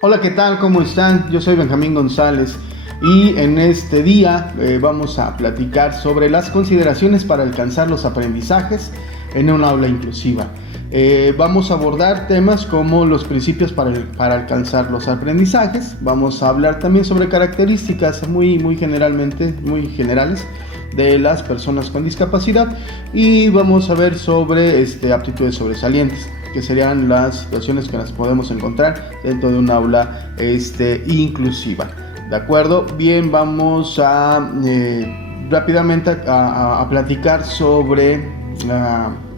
Hola, ¿qué tal? ¿Cómo están? Yo soy Benjamín González y en este día vamos a platicar sobre las consideraciones para alcanzar los aprendizajes en un aula inclusiva. Vamos a abordar temas como los principios para alcanzar los aprendizajes. Vamos a hablar también sobre características muy generales de las personas con discapacidad y vamos a ver sobre aptitudes sobresalientes, que serían las situaciones que nos podemos encontrar dentro de un aula inclusiva. ¿De acuerdo? Bien, vamos a rápidamente a platicar sobre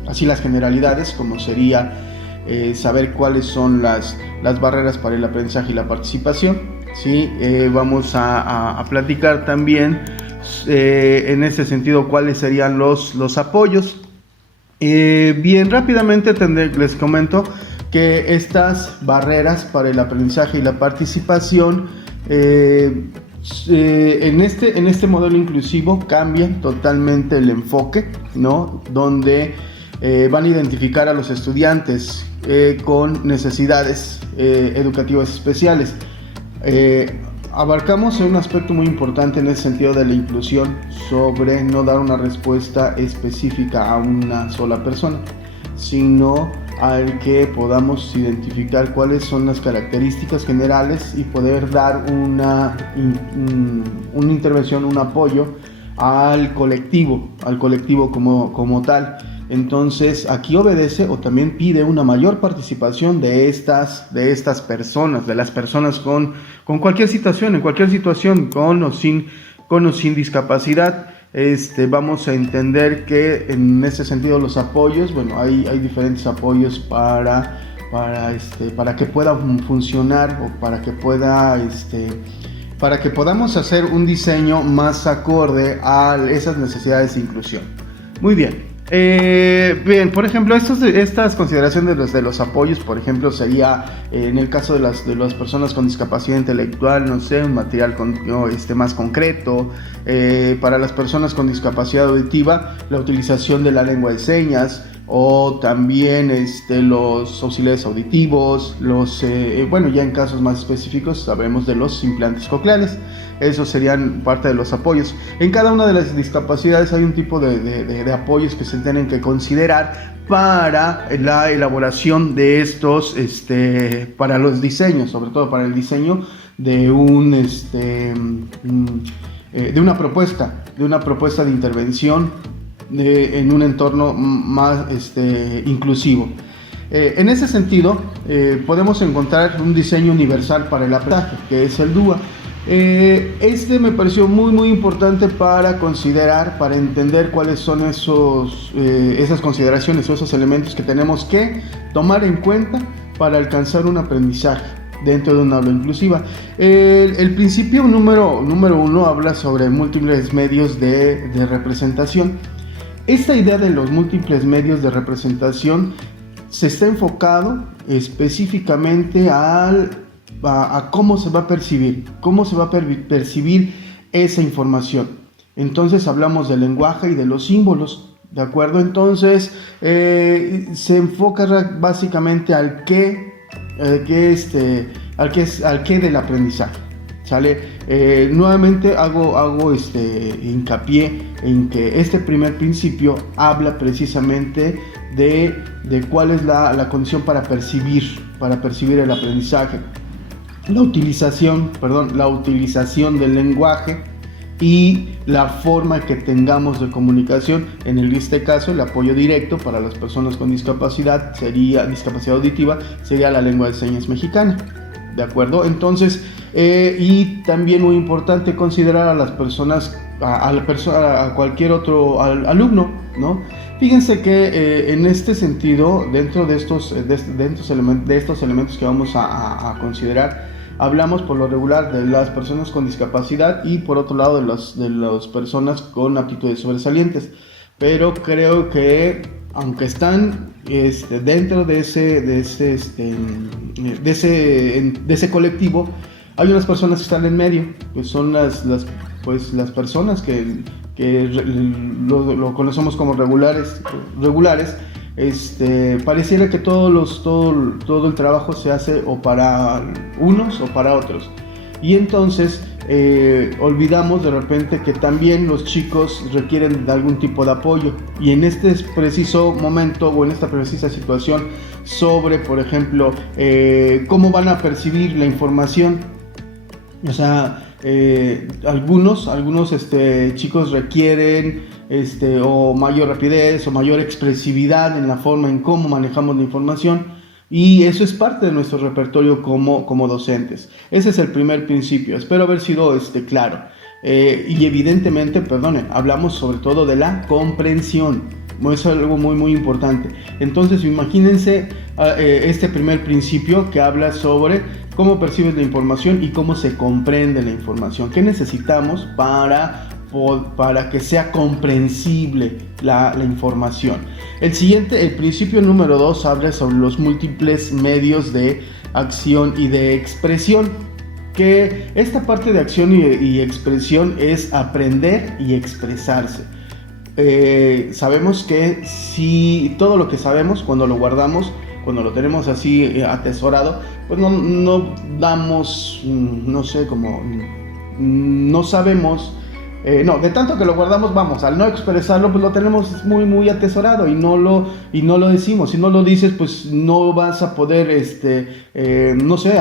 así las generalidades, como sería saber cuáles son las barreras para el aprendizaje y la participación. ¿Sí? Vamos a platicar también en este sentido cuáles serían los apoyos. Bien, rápidamente les comento que estas barreras para el aprendizaje y la participación en este modelo inclusivo cambian totalmente el enfoque, ¿no? Donde van a identificar a los estudiantes con necesidades educativas especiales. Abarcamos un aspecto muy importante en ese sentido de la inclusión, sobre no dar una respuesta específica a una sola persona, sino al que podamos identificar cuáles son las características generales y poder dar una intervención, un apoyo al colectivo como tal. Entonces aquí obedece o también pide una mayor participación de estas personas, de las personas con cualquier situación, en cualquier situación, con o sin discapacidad. Vamos a entender que en ese sentido los apoyos, bueno, hay diferentes apoyos para que pueda funcionar o para que podamos hacer un diseño más acorde a esas necesidades de inclusión. Muy bien. Bien, por ejemplo, estas consideraciones de los apoyos, por ejemplo, sería en el caso de las personas con discapacidad intelectual, no sé, un material más concreto. Para las personas con discapacidad auditiva, la utilización de la lengua de señas, o también los auxiliares auditivos, ya en casos más específicos sabemos de los implantes cocleares. Esos serían parte de los apoyos. En cada una de las discapacidades hay un tipo de apoyos que se tienen que considerar para la elaboración de estos, para los diseños, sobre todo para el diseño de una propuesta de intervención en un entorno más inclusivo. En ese sentido, podemos encontrar un diseño universal para el aprendizaje, que es el DUA. Me pareció muy importante para considerar, para entender cuáles son esas consideraciones o esos elementos que tenemos que tomar en cuenta para alcanzar un aprendizaje dentro de una aula inclusiva. El principio número uno habla sobre múltiples medios de representación. Esta idea de los múltiples medios de representación se está enfocado específicamente a cómo se va a percibir esa información. Entonces hablamos del lenguaje y de los símbolos, ¿de acuerdo? Entonces se enfoca básicamente al qué del aprendizaje, ¿sale? Nuevamente hago hincapié en que este primer principio habla precisamente de cuál es la condición para percibir el aprendizaje. La utilización del lenguaje y la forma que tengamos de comunicación. En este caso, el apoyo directo para las personas con discapacidad auditiva sería la lengua de señas mexicana, ¿de acuerdo? Entonces, y también muy importante considerar a las personas, a cualquier otro alumno, ¿no? Fíjense que en este sentido, dentro de estos elementos que vamos a considerar, hablamos por lo regular de las personas con discapacidad y por otro lado de las personas con aptitudes sobresalientes. Pero creo que aunque están dentro de ese colectivo, hay unas personas que están en medio, que son las personas que lo conocemos como regulares, pareciera que todo el trabajo se hace o para unos o para otros. Y entonces olvidamos de repente que también los chicos requieren de algún tipo de apoyo. Y en este preciso momento o en esta precisa situación sobre, por ejemplo, cómo van a percibir la información. O sea, algunos chicos requieren o mayor rapidez o mayor expresividad en la forma en cómo manejamos la información, y eso es parte de nuestro repertorio como docentes. Ese es el primer principio. Espero haber sido claro. Y evidentemente, hablamos sobre todo de la comprensión. Es algo muy muy importante. Entonces imagínense este primer principio que habla sobre cómo percibes la información y cómo se comprende la información. ¿Qué necesitamos para que sea comprensible la información? El principio número 2 habla sobre los múltiples medios de acción y de expresión. Que esta parte de acción y expresión es aprender y expresarse. Sabemos que si todo lo que sabemos, cuando lo guardamos, cuando lo tenemos así atesorado, pues no damos, no sabemos, de tanto que lo guardamos, al no expresarlo, pues lo tenemos muy muy atesorado y no lo decimos. Si no lo dices, pues no vas a poder,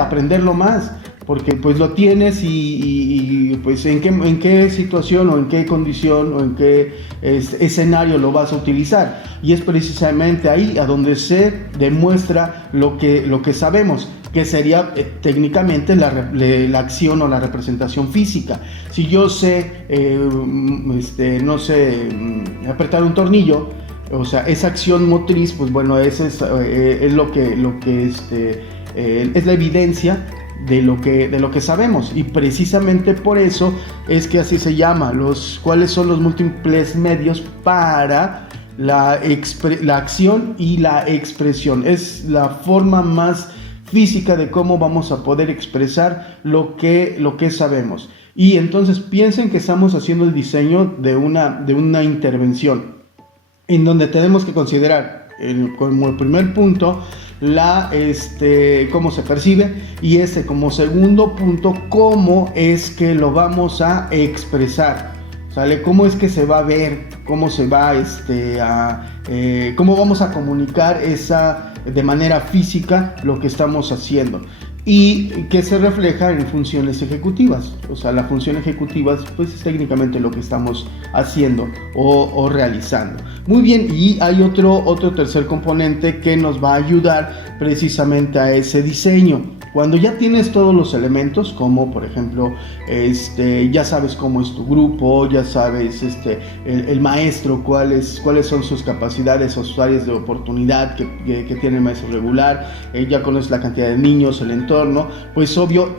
aprenderlo más, porque pues lo tienes y pues en qué situación o en qué condición o en qué escenario lo vas a utilizar. Y es precisamente ahí a donde se demuestra lo que sabemos, que sería técnicamente la acción o la representación física. Si yo sé, apretar un tornillo, o sea, esa acción motriz, pues bueno, ese es la evidencia de lo que sabemos, y precisamente por eso es que así se llama, cuáles son los múltiples medios para la acción y la expresión. Es la forma más física de cómo vamos a poder expresar lo que sabemos. Y entonces piensen que estamos haciendo el diseño de una intervención en donde tenemos que considerar como el primer punto cómo se percibe, y como segundo punto cómo es que lo vamos a expresar, ¿sale? Cómo es que se va a ver, cómo se va cómo vamos a comunicar de manera física lo que estamos haciendo, y que se refleja en funciones ejecutivas. O sea, la función ejecutiva pues es técnicamente lo que estamos haciendo o realizando. Muy bien, y hay otro tercer componente que nos va a ayudar precisamente a ese diseño. Cuando ya tienes todos los elementos, como por ejemplo, ya sabes cómo es tu grupo, ya sabes el maestro, cuáles son sus capacidades o sus áreas de oportunidad que tiene el maestro regular, ya conoces la cantidad de niños, el entorno, pues obvio,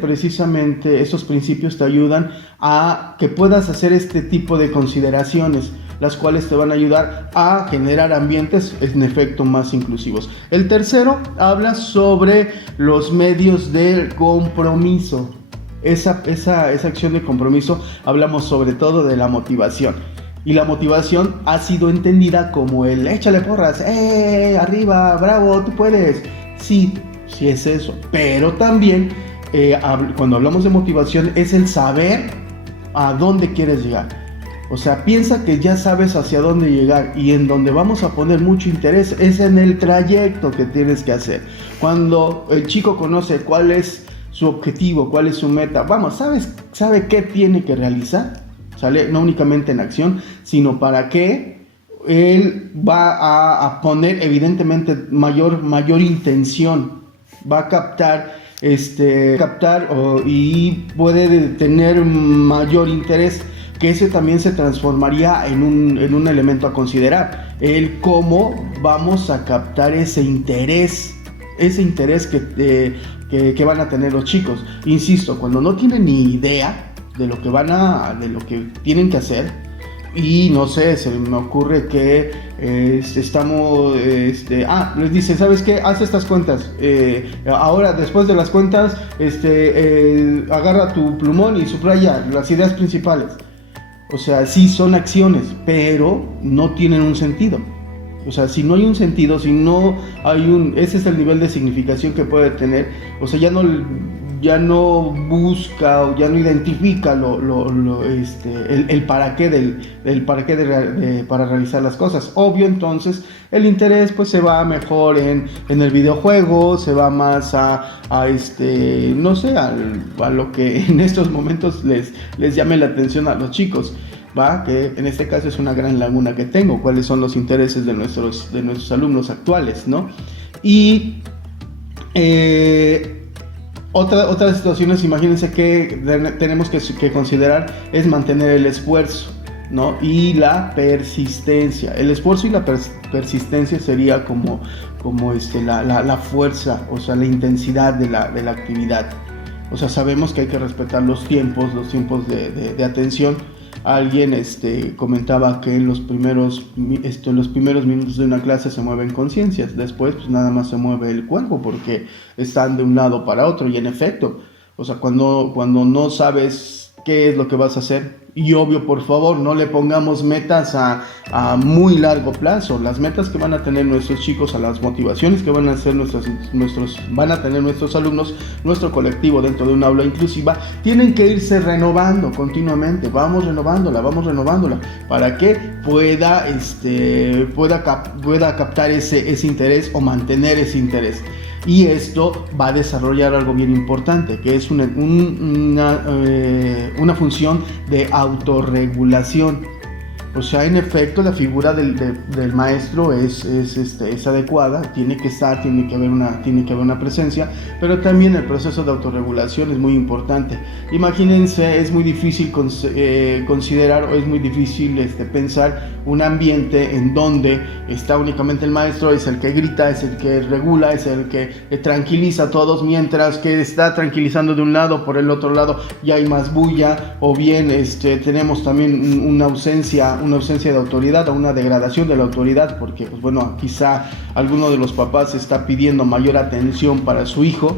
precisamente estos principios te ayudan a que puedas hacer este tipo de consideraciones, las cuales te van a ayudar a generar ambientes en efecto más inclusivos. El tercero habla sobre los medios del compromiso. Esa acción de compromiso, hablamos sobre todo de la motivación. Y la motivación ha sido entendida como el échale porras, arriba, bravo, tú puedes. Sí es eso. Pero también cuando hablamos de motivación es el saber a dónde quieres llegar. O sea, piensa que ya sabes hacia dónde llegar, y en donde vamos a poner mucho interés es en el trayecto que tienes que hacer. Cuando el chico conoce cuál es su objetivo, cuál es su meta, sabe qué tiene que realizar, ¿sale? No únicamente en acción, sino para qué él va a poner evidentemente mayor intención, va a captar y puede tener mayor interés, que ese también se transformaría en un elemento a considerar, el cómo vamos a captar ese interés que van a tener los chicos. Insisto, cuando no tienen ni idea de lo que tienen que hacer, y no sé, se me ocurre que les dice, ¿sabes qué? Haz estas cuentas, ahora después de las cuentas agarra tu plumón y subraya las ideas principales. O sea, sí son acciones, pero no tienen un sentido. O sea, si no hay un sentido, si no hay ese es el nivel de significación que puede tener, o sea, ya no busca o ya no identifica el para qué para realizar las cosas. Obvio, entonces el interés pues se va mejor en el videojuego, se va más no sé, a lo que en estos momentos les llame la atención a los chicos. Que en este caso es una gran laguna que tengo, cuáles son los intereses de nuestros alumnos actuales, ¿no? Y otras situaciones, imagínense que tenemos que considerar es mantener el esfuerzo, ¿no? Y la persistencia. El esfuerzo y la persistencia sería como la fuerza, o sea, la intensidad de la actividad. O sea, sabemos que hay que respetar los tiempos de atención. Alguien comentaba que en los primeros minutos de una clase se mueven conciencias, después pues nada más se mueve el cuerpo porque están de un lado para otro. Y en efecto, o sea, cuando no sabes qué es lo que vas a hacer, y obvio, por favor, no le pongamos metas a muy largo plazo. Las metas que van a tener nuestros chicos, a las motivaciones que van a hacer van a tener nuestros alumnos, nuestro colectivo dentro de un aula inclusiva, tienen que irse renovando continuamente. Vamos renovándola para que pueda captar ese interés o mantener ese interés. Y esto va a desarrollar algo bien importante, que es una función de autorregulación. O sea, en efecto, la figura del maestro es adecuada, tiene que haber una presencia, pero también el proceso de autorregulación es muy importante. Imagínense, es muy difícil considerar, o es muy difícil pensar un ambiente en donde está únicamente el maestro, es el que grita, es el que regula, es el que tranquiliza a todos, mientras que está tranquilizando de un lado, por el otro lado ya hay más bulla, o bien tenemos también una ausencia de autoridad o una degradación de la autoridad, porque pues bueno, quizá alguno de los papás está pidiendo mayor atención para su hijo,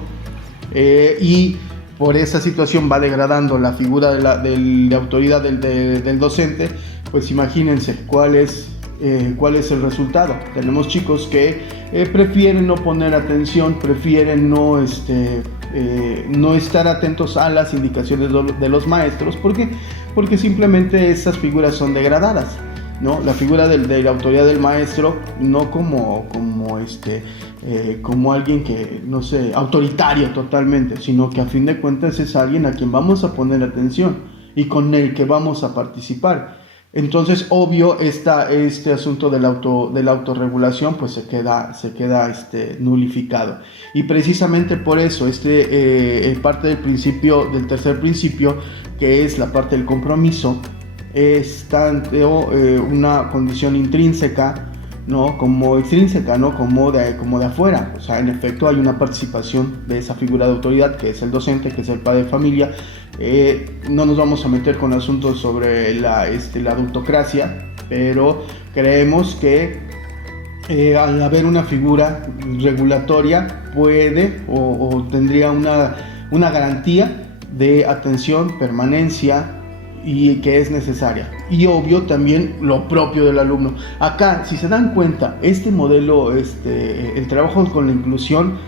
y por esa situación va degradando la figura de autoridad del docente. Pues imagínense cuál es el resultado. Tenemos chicos que prefieren no poner atención, prefieren no estar atentos a las indicaciones de los maestros, porque simplemente esas figuras son degradadas, ¿no? La figura de la autoridad del maestro, no como alguien que, no sé, autoritario totalmente, sino que a fin de cuentas es alguien a quien vamos a poner atención y con el que vamos a participar. Entonces, obvio, este asunto de la autorregulación pues se queda nulificado. Y precisamente por eso parte del tercer principio, que es la parte del compromiso, es tanto una condición intrínseca, ¿no? Como extrínseca, ¿no? Como de afuera. O sea, en efecto hay una participación de esa figura de autoridad, que es el docente, que es el padre de familia. No nos vamos a meter con asuntos sobre la adultocracia, pero creemos que al haber una figura regulatoria puede o tendría una garantía de atención, permanencia, y que es necesaria. Y obvio también lo propio del alumno. Acá, si se dan cuenta, este modelo, el trabajo con la inclusión,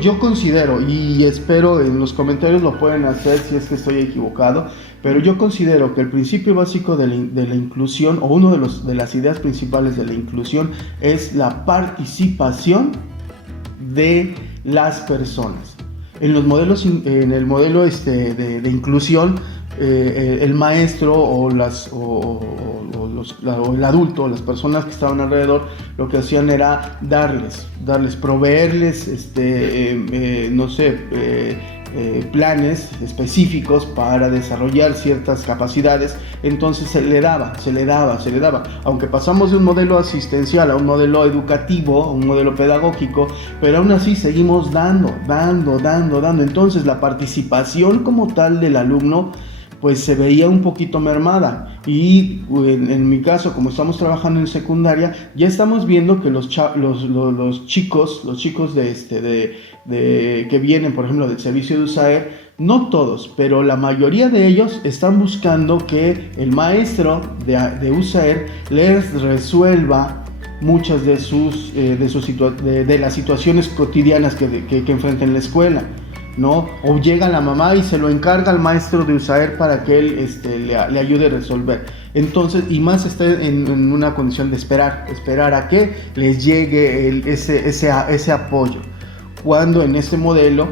yo considero, y espero en los comentarios lo pueden hacer si es que estoy equivocado, pero yo considero que el principio básico de la inclusión, o uno de las ideas principales de la inclusión, es la participación de las personas. En el modelo de inclusión, el maestro o el adulto, las personas que estaban alrededor, lo que hacían era proveerles planes específicos para desarrollar ciertas capacidades. Entonces se le daba, aunque pasamos de un modelo asistencial a un modelo educativo, a un modelo pedagógico, pero aún así seguimos dando. Entonces la participación como tal del alumno pues se veía un poquito mermada. Y en mi caso, como estamos trabajando en secundaria, ya estamos viendo que los chicos que vienen, por ejemplo, del servicio de USAER, no todos, pero la mayoría de ellos están buscando que el maestro de USAER les resuelva muchas de las situaciones cotidianas que enfrentan en la escuela, ¿no? O llega la mamá y se lo encarga al maestro de USAER para que él le ayude a resolver. Entonces, y más está en una condición de esperar a que les llegue ese apoyo. Cuando en este modelo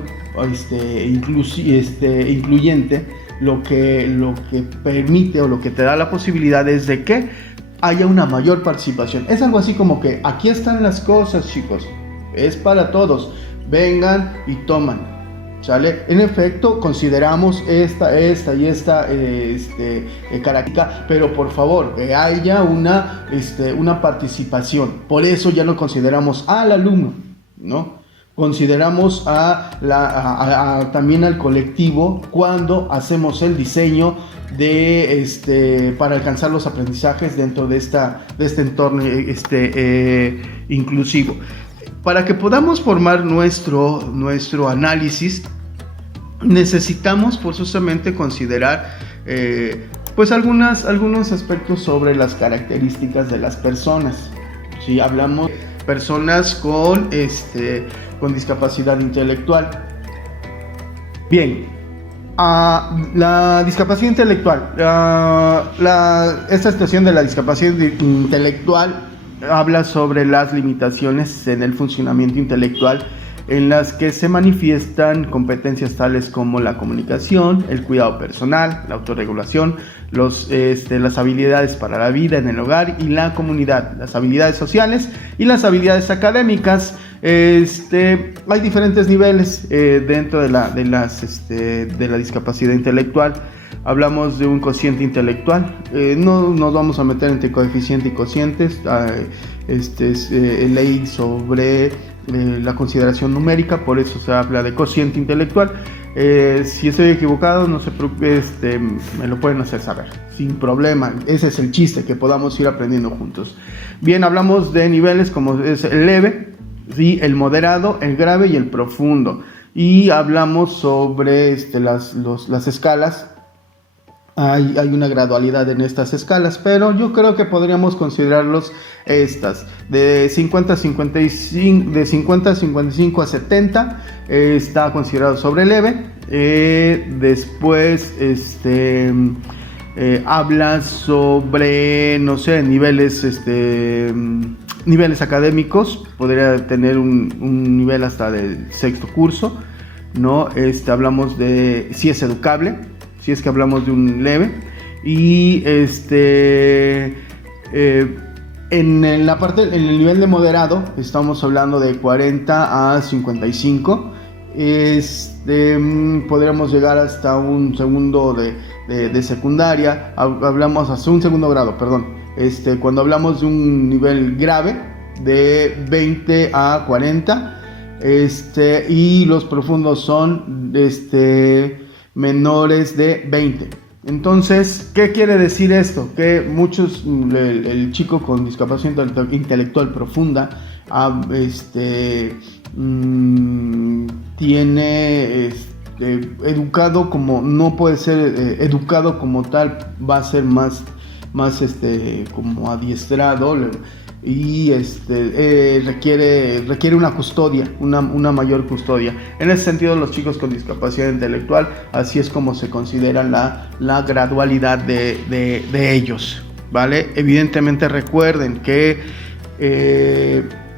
incluyente, lo que permite o lo que te da la posibilidad es de que haya una mayor participación. Es algo así como que aquí están las cosas, chicos, es para todos, vengan y toman, ¿sale? En efecto, consideramos esta característica, pero por favor, haya una participación. Por eso ya no consideramos al alumno, ¿no? Consideramos también al colectivo cuando hacemos el diseño para alcanzar los aprendizajes dentro de este entorno inclusivo. Para que podamos formar nuestro análisis, necesitamos forzosamente considerar pues algunos aspectos sobre las características de las personas. Si hablamos de personas con discapacidad intelectual. Bien, la discapacidad intelectual. Esta situación de la discapacidad intelectual habla sobre las limitaciones en el funcionamiento intelectual en las que se manifiestan competencias tales como la comunicación, el cuidado personal, la autorregulación, las habilidades para la vida en el hogar y la comunidad, las habilidades sociales y las habilidades académicas. Hay diferentes niveles dentro de la discapacidad intelectual. Hablamos de un cociente intelectual. No nos vamos a meter entre coeficiente y cocientes. Ley sobre la consideración numérica, por eso se habla de cociente intelectual. Si estoy equivocado, no se preocupe, me lo pueden hacer saber sin problema. Ese es el chiste, que podamos ir aprendiendo juntos. Bien, hablamos de niveles como es el leve, ¿sí?, el moderado, el grave y el profundo. Y hablamos sobre las escalas. Hay una gradualidad en estas escalas, pero yo creo que podríamos considerarlos de 50 a 55 a 70 está considerado sobre leve. Después habla sobre, no sé, niveles académicos. Podría tener un nivel hasta del sexto curso, ¿no? Hablamos de si es educable, si es que hablamos de un leve. Y en el nivel de moderado estamos hablando de 40 a 55. Podríamos llegar hasta un segundo de secundaria. Hablamos hasta un segundo grado, perdón. Cuando hablamos de un nivel grave, de 20 a 40. Y los profundos son menores de 20. Entonces, ¿qué quiere decir esto? Que el chico con discapacidad intelectual profunda tiene educado como, no puede ser educado como tal, va a ser más como adiestrado, y requiere una custodia, una mayor custodia. En ese sentido, los chicos con discapacidad intelectual, así es como se considera la gradualidad de ellos, ¿vale? Evidentemente recuerden que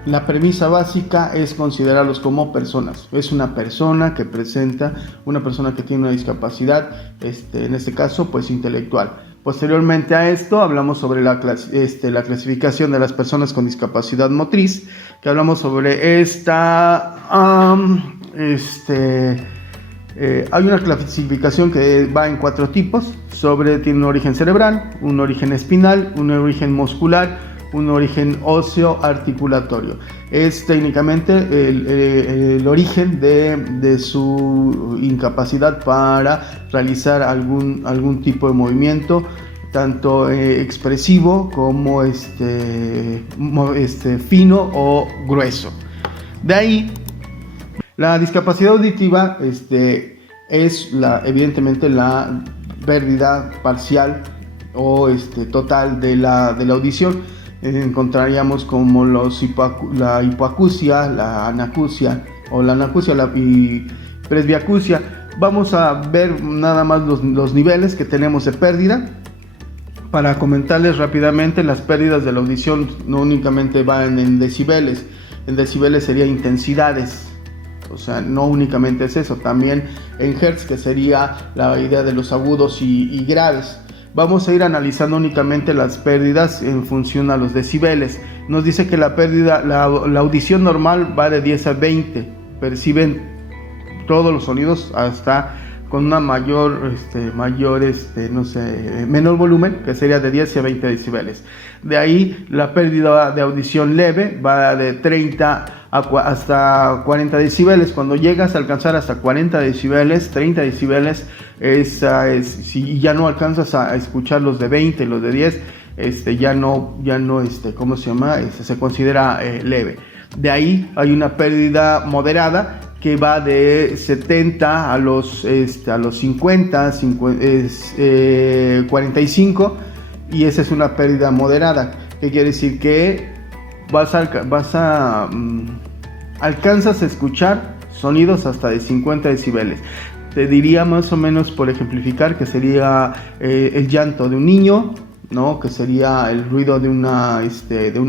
la premisa básica es considerarlos como personas. Es una persona que tiene una discapacidad, en este caso, pues intelectual. Posteriormente a esto hablamos sobre la clasificación de las personas con discapacidad motriz, que hablamos sobre esta. Hay una clasificación que va en 4 tipos. Tiene un origen cerebral, un origen espinal, un origen muscular, un origen óseo articulatorio. Es técnicamente el origen de su incapacidad para realizar algún tipo de movimiento, tanto expresivo como fino o grueso. De ahí, la discapacidad auditiva es evidentemente la pérdida parcial o total de la audición. Encontraríamos como la hipoacusia, la anacusia y presbiacusia. Vamos a ver nada más los niveles que tenemos de pérdida. Para comentarles rápidamente, las pérdidas de la audición no únicamente van en decibeles. En decibeles sería intensidades. O sea, no únicamente es eso, también en hertz, que sería la idea de los agudos y graves. Vamos a ir analizando únicamente las pérdidas en función a los decibeles. Nos dice que la pérdida, la audición normal va de 10 a 20, perciben todos los sonidos hasta con una menor volumen, que sería de 10 a 20 decibeles. De ahí la pérdida de audición leve va de 30 hasta 40 decibeles. Cuando llegas a alcanzar hasta 40 decibeles, 30 decibeles, si ya no alcanzas a escuchar los de 20, los de 10, ya no, ¿cómo se llama? Se considera leve. De ahí hay una pérdida moderada que va de 70 a los 50, 45, y esa es una pérdida moderada. ¿Qué quiere decir? Que alcanzas a escuchar sonidos hasta de 50 decibeles. Te diría más o menos, por ejemplificar, que sería el llanto de un niño, ¿no? Que sería el ruido de una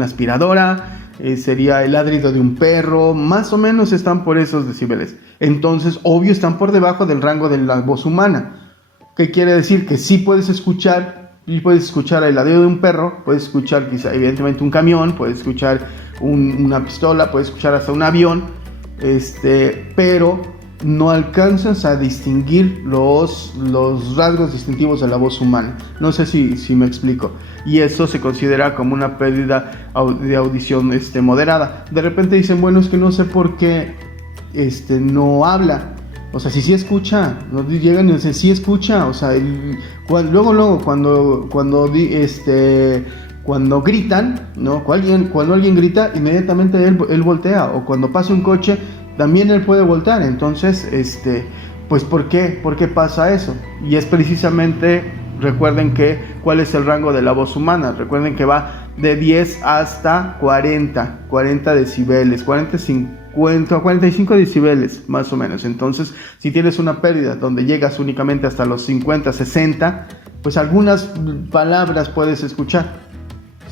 aspiradora, sería el ladrido de un perro. Más o menos están por esos decibeles. Entonces, obvio, están por debajo del rango de la voz humana. ¿Qué quiere decir? Que sí puedes escuchar el ladrido de un perro, puedes escuchar quizá evidentemente un camión, puedes escuchar una pistola, puedes escuchar hasta un avión, pero no alcanzas a distinguir los rasgos distintivos de la voz humana. No sé si me explico. Y eso se considera como una pérdida de audición moderada. De repente dicen, bueno, es que no sé por qué no habla. O sea, si escucha, nos llegan y dicen, sí escucha. O sea, luego cuando gritan, ¿no? Cuando alguien grita, inmediatamente él voltea. O cuando pasa un coche, también él puede voltear. Entonces, pues ¿por qué pasa eso? Y es precisamente, recuerden cuál es el rango de la voz humana. Recuerden que va de 10 hasta 40 decibeles, 45 decibeles más o menos. Entonces, si tienes una pérdida donde llegas únicamente hasta los 50, 60, pues algunas palabras puedes escuchar.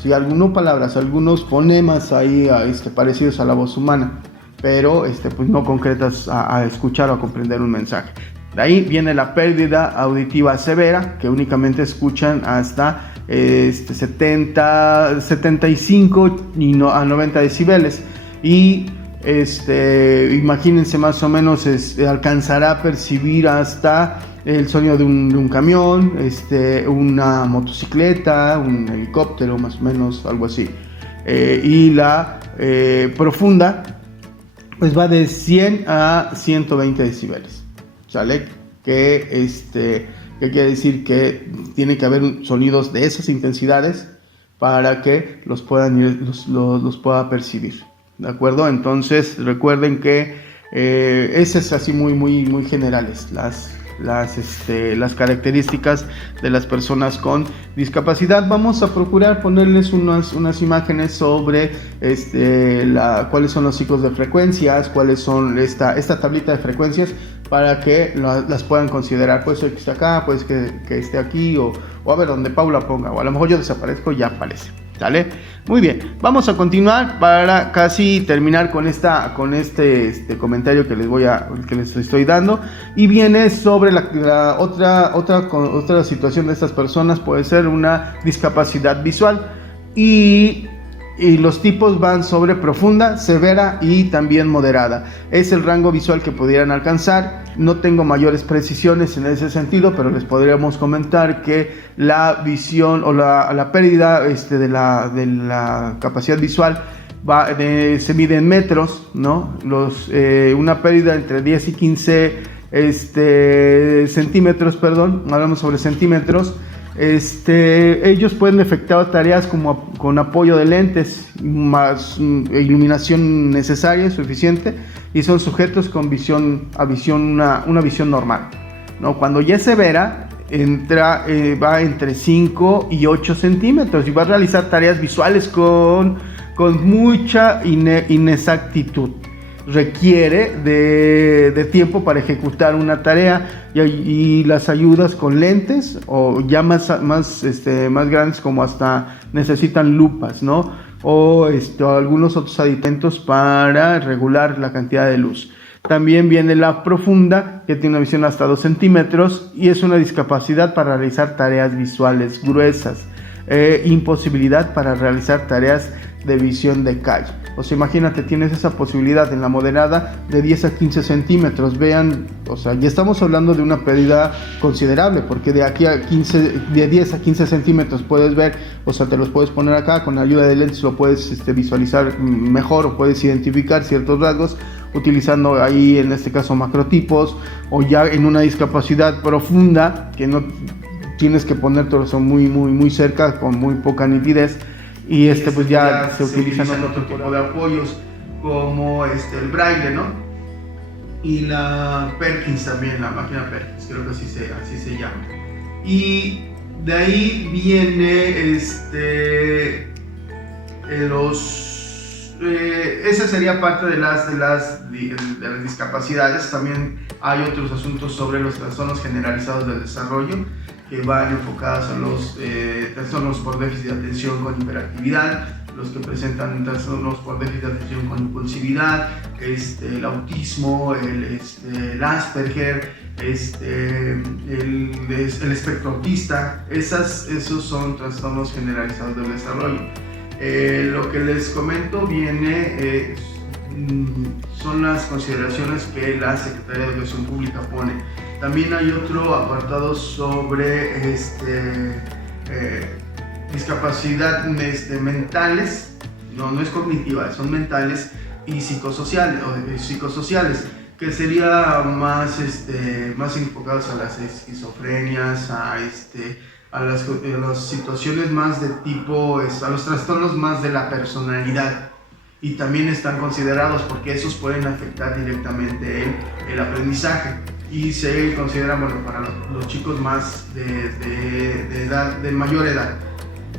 Sí, algunos fonemas ahí parecidos a la voz humana, pero pues no concretas a escuchar o a comprender un mensaje. De ahí viene la pérdida auditiva severa, que únicamente escuchan hasta 70, 75 a 90 decibeles. Y imagínense, más o menos alcanzará a percibir hasta el sonido de un camión, una motocicleta, un helicóptero, más o menos, algo así. Y la profunda, pues va de 100 a 120 decibeles, ¿sale? Que quiere decir que tiene que haber sonidos de esas intensidades para que los pueda percibir, ¿de acuerdo? Entonces recuerden que esas es así muy generales las características de las personas con discapacidad. Vamos a procurar ponerles unas imágenes sobre cuáles son los ciclos de frecuencias, cuáles son esta tablita de frecuencias, para que las puedan considerar. Puede ser que esté acá, puede ser que esté aquí, o a ver donde Paula ponga, o a lo mejor yo desaparezco y ya aparece. ¿Sale? Muy bien, vamos a continuar para casi terminar con este comentario que les estoy dando, y viene sobre la otra situación de estas personas. Puede ser una discapacidad visual, y y los tipos van sobre profunda, severa y también moderada. Es el rango visual que pudieran alcanzar. No tengo mayores precisiones en ese sentido, pero les podríamos comentar que la visión o la pérdida de la capacidad visual se mide en metros, ¿no? Una pérdida entre 10 y 15 centímetros, hablamos sobre centímetros. Ellos pueden efectuar tareas como con apoyo de lentes más iluminación necesaria, suficiente, y son sujetos con una visión normal, ¿no? Cuando ya es severa, va entre 5 y 8 centímetros y va a realizar tareas visuales con mucha inexactitud. Requiere de tiempo para ejecutar una tarea y las ayudas con lentes o ya más grandes, como hasta necesitan lupas, ¿no? O algunos otros aditivos para regular la cantidad de luz. También viene la profunda, que tiene una visión hasta 2 centímetros y es una discapacidad para realizar tareas visuales gruesas, imposibilidad para realizar tareas de visión de calle. O sea, imagínate, tienes esa posibilidad en la moderada de 10 a 15 centímetros. Vean, o sea, ya estamos hablando de una pérdida considerable, porque de 10 a 15 centímetros puedes ver, o sea, te los puedes poner acá, con la ayuda de lentes lo puedes visualizar mejor o puedes identificar ciertos rasgos utilizando ahí, en este caso, macrotipos, o ya en una discapacidad profunda, que no tienes que ponértelo muy cerca, con muy poca nitidez. Y pues ya se utilizan otro tipo de apoyos como el braille, ¿no? Y la Perkins también, la máquina Perkins, creo que así se llama. Y de ahí viene esa sería parte de las discapacidades. También hay otros asuntos sobre los trastornos generalizados del desarrollo, que van enfocados a los trastornos por déficit de atención con hiperactividad, los que presentan trastornos por déficit de atención con impulsividad, el autismo, el Asperger, el espectro autista. Esos son trastornos generalizados del desarrollo. Lo que les comento son las consideraciones que la Secretaría de Educación Pública pone. También hay otro apartado sobre discapacidad mentales, no es cognitiva, son mentales y psicosociales, que sería más enfocados a las esquizofrenias, a las situaciones más de tipo, a los trastornos más de la personalidad. Y también están considerados porque esos pueden afectar directamente el aprendizaje. Y se consideran, para los chicos más de mayor edad.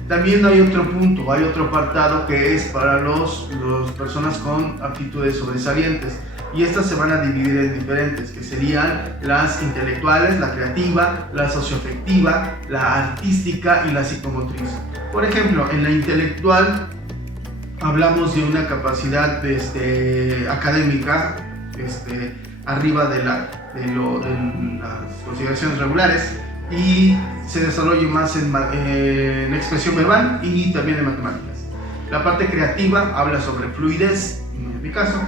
También hay otro apartado que es para las personas con aptitudes sobresalientes, y estas se van a dividir en diferentes, que serían las intelectuales, la creativa, la socioafectiva, la artística y la psicomotriz. Por ejemplo, en la intelectual hablamos de una capacidad académica arriba de las consideraciones regulares, y se desarrolla más en expresión verbal y también en matemáticas. La parte creativa habla sobre fluidez, en mi caso,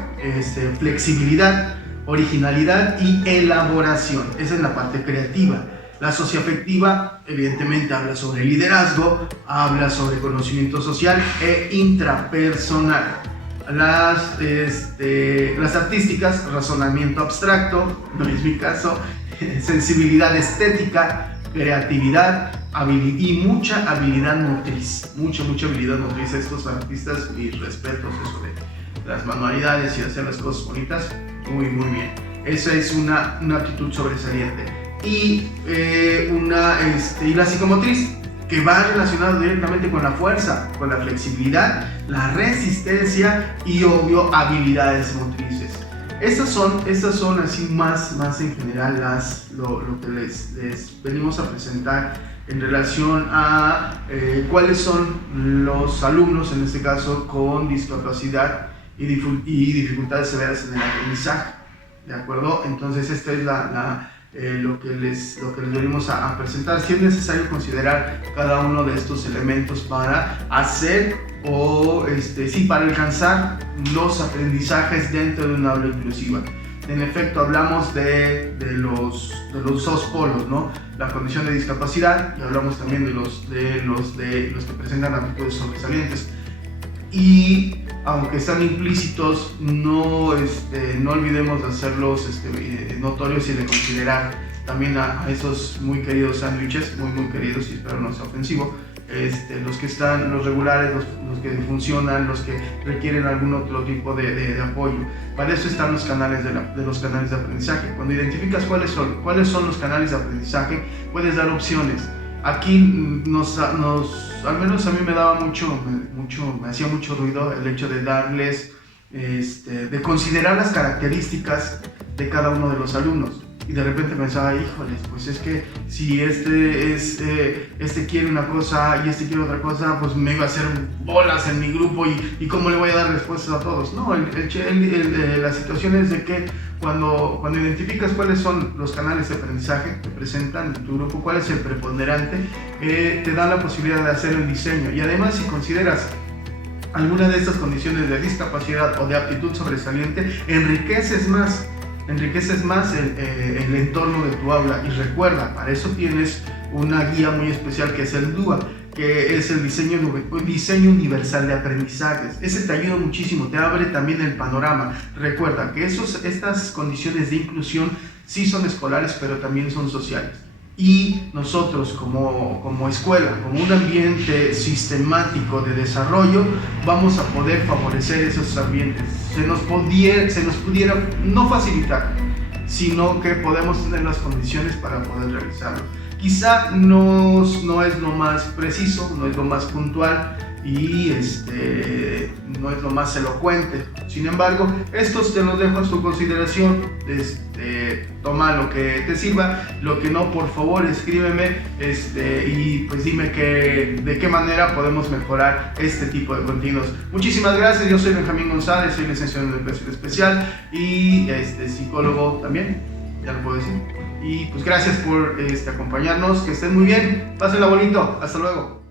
flexibilidad, originalidad y elaboración. Esa es la parte creativa. La socioafectiva, evidentemente, habla sobre liderazgo, habla sobre conocimiento social e intrapersonal. Las artísticas, razonamiento abstracto, no es mi caso, sensibilidad estética, creatividad y mucha habilidad motriz. Mucha habilidad motriz. Estos artistas, mis respetos, eso de las manualidades y hacer las cosas bonitas, muy bien. Esa es una aptitud sobresaliente. Y la psicomotriz, que va relacionado directamente con la fuerza, con la flexibilidad, la resistencia y, obvio, habilidades motrices. Estas son así más en general lo que les venimos a presentar en relación a cuáles son los alumnos, en este caso, con discapacidad y dificultades severas en el aprendizaje. ¿De acuerdo? Entonces esta es lo que les venimos a presentar. Si es necesario considerar cada uno de estos elementos para hacer para alcanzar los aprendizajes dentro de una aula inclusiva. En efecto, hablamos de los dos polos, ¿no? La condición de discapacidad, y hablamos también de los que presentan aptitudes sobresalientes. Y aunque están implícitos, no olvidemos de hacerlos notorios y de considerar también a esos muy queridos sándwiches, muy queridos, y espero no sea ofensivo, los regulares, los que funcionan, los que requieren algún otro tipo de apoyo. Para eso están los canales los canales de aprendizaje. Cuando identificas cuáles son los canales de aprendizaje, puedes dar opciones. Aquí al menos a mí me daba me hacía mucho ruido el hecho de darles, de considerar las características de cada uno de los alumnos. Y de repente pensaba, híjoles, pues es que si este quiere una cosa y este quiere otra cosa, pues me iba a hacer bolas en mi grupo y cómo le voy a dar respuestas a todos. No, la situación es de que cuando identificas cuáles son los canales de aprendizaje que presentan en tu grupo, cuál es el preponderante, te da la posibilidad de hacer el diseño. Y además, si consideras alguna de estas condiciones de discapacidad o de aptitud sobresaliente, enriqueces más el entorno de tu aula. Y recuerda, para eso tienes una guía muy especial que es el DUA, que es el diseño universal de aprendizajes. Ese te ayuda muchísimo, te abre también el panorama. Recuerda que estas condiciones de inclusión sí son escolares, pero también son sociales. Y nosotros como escuela, como un ambiente sistemático de desarrollo, vamos a poder favorecer esos ambientes. Se nos pudiera no facilitar, sino que podemos tener las condiciones para poder realizarlo. Quizá no es lo más preciso, no es lo más puntual y no es lo más elocuente. Sin embargo, estos te los dejo a su consideración. Toma lo que te sirva, lo que no, por favor escríbeme y pues dime de qué manera podemos mejorar este tipo de contenidos. Muchísimas gracias. Yo soy Benjamín González, soy licenciado en educación especial y psicólogo también, ya lo puedo decir. Y pues gracias por acompañarnos, que estén muy bien, pásenla bonito, hasta luego.